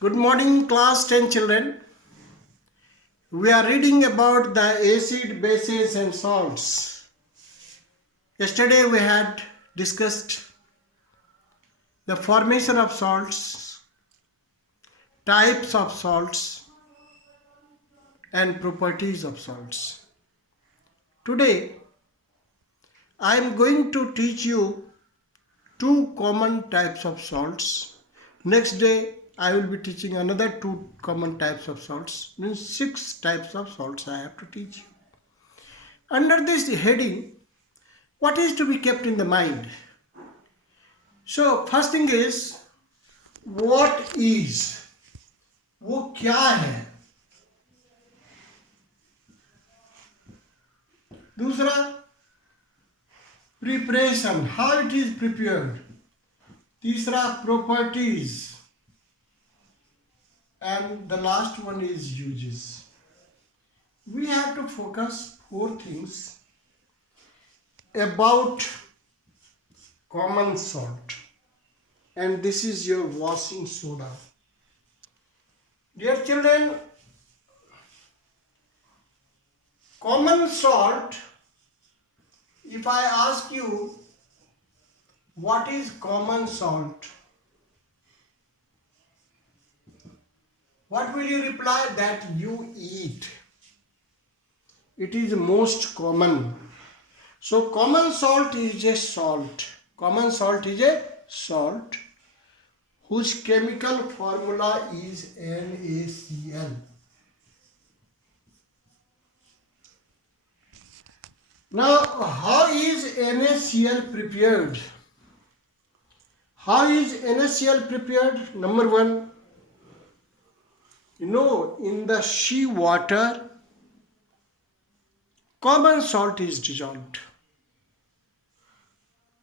Good morning, class 10 children. We are reading about the acid, bases, and salts. Yesterday we had discussed the formation of salts, types of salts, and properties of salts. Today I am going to teach you two common types of salts. Next day I will be teaching another two common types of salts. Means 6 types of salts I have to teach you. Under this heading, what is to be kept in the mind? So first thing is, what is? वो क्या है? दूसरा, preparation, how it is prepared. तीसरा, properties. And the last one is uses. We have to focus 4 things about common salt. And this is your washing soda. Dear children, common salt, if I ask you what is common salt, what will you reply? That you eat. It is most common. So common salt is a salt. Common salt is a salt whose chemical formula is NaCl. Now, how is NaCl prepared? How is NaCl prepared? Number one, in the sea water, common salt is dissolved.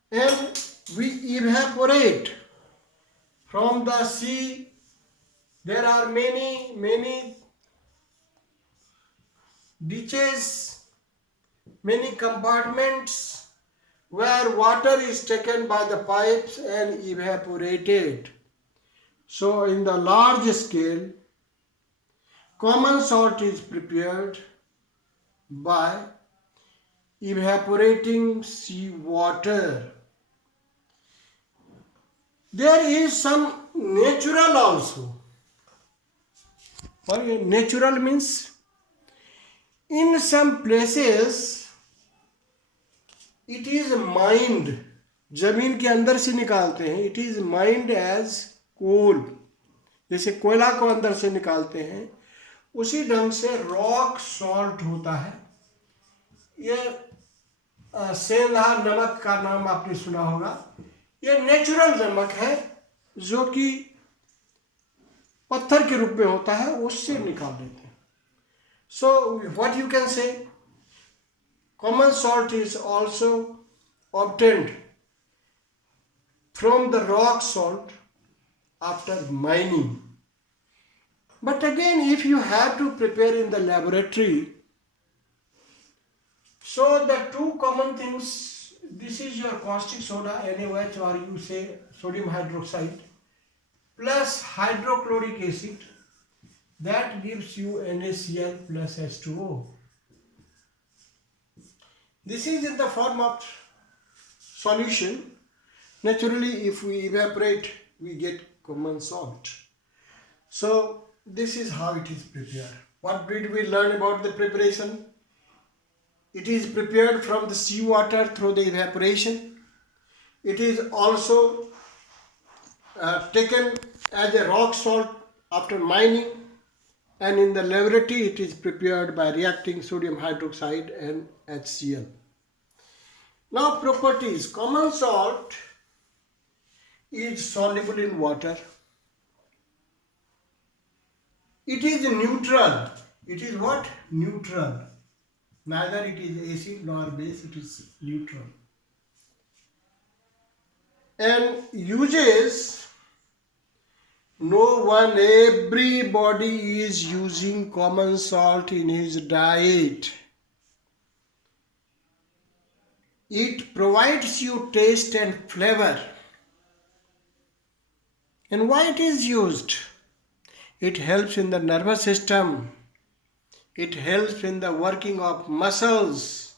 And we evaporate from the sea. There are many ditches, many compartments where water is taken by the pipes and evaporated. So in the large scale, common salt is prepared by evaporating sea water. There is some natural also. What natural means? In some places it is mined, जमीन के अंदर से निकालते हैं. It is mined as coal. जैसे कोयला को अंदर से निकालते हैं, उसी ढंग से रॉक सॉल्ट होता है. ये सेंधा नमक का नाम आपने सुना होगा. ये नेचुरल नमक है जो कि पत्थर के रूप में होता है, उससे निकाल देते हैं. So what you can say, common salt is also obtained from the rock salt after mining. But again, if you have to prepare in the laboratory, so the two common things, this is your caustic soda, NaOH, or you say sodium hydroxide, plus hydrochloric acid, that gives you NaCl plus H2O. This is in the form of solution. Naturally, if we evaporate, we get common salt. So this is how it is prepared. What did we learn about the preparation? It is prepared from the seawater through the evaporation. It is also taken as a rock salt after mining, and in the laboratory it is prepared by reacting sodium hydroxide and HCl. Now properties. Common salt is soluble in water. It is neutral. It is what? Neutral. Neither it is acid nor base, it is neutral. And uses, everybody is using common salt in his diet. It provides you taste and flavor. And why it is used? It helps in the nervous system. It helps in the working of muscles.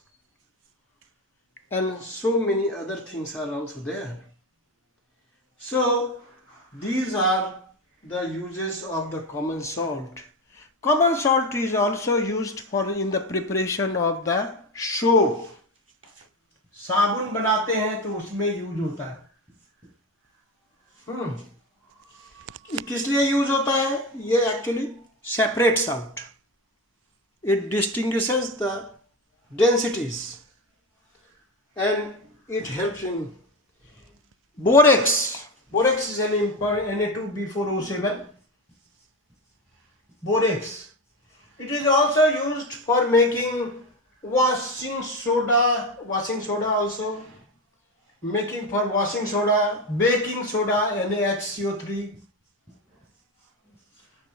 And so many other things are also there. So these are the uses of the common salt. Common salt is also used for in the preparation of the soap. साबुन बनाते हैं तो उसमें use होता है. किस लिए use होता है? ये actually separates out. It distinguishes the densities and it helps in borax. Borax is an Na2B4O7. Borax. It is also used for making washing soda also. Making for washing soda, baking soda, NaHCO3.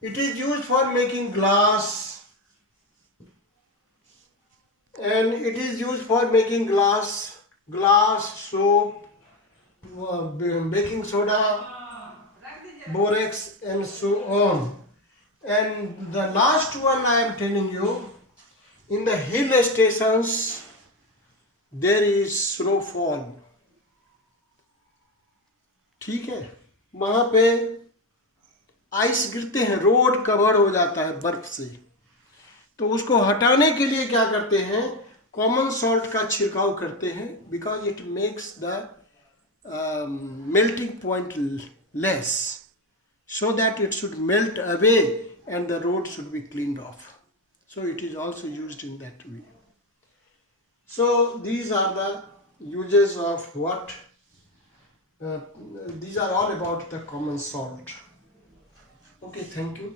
It is used for making glass. And it is used for making glass, soap, baking soda, borax, and so on. And the last one I am telling you, in the hill stations, there is snowfall. ठीक है, वहाँ पे ice गिरते हैं, road cover हो जाता है बर्फ से. तो उसको हटाने के लिए क्या करते हैं? कॉमन सॉल्ट का छिड़काव करते हैं, because it makes the melting point less, so that it should melt away and the road should be cleaned off. So it is also used in that way. So these are the uses of what? These are all about the common salt. Okay, thank you.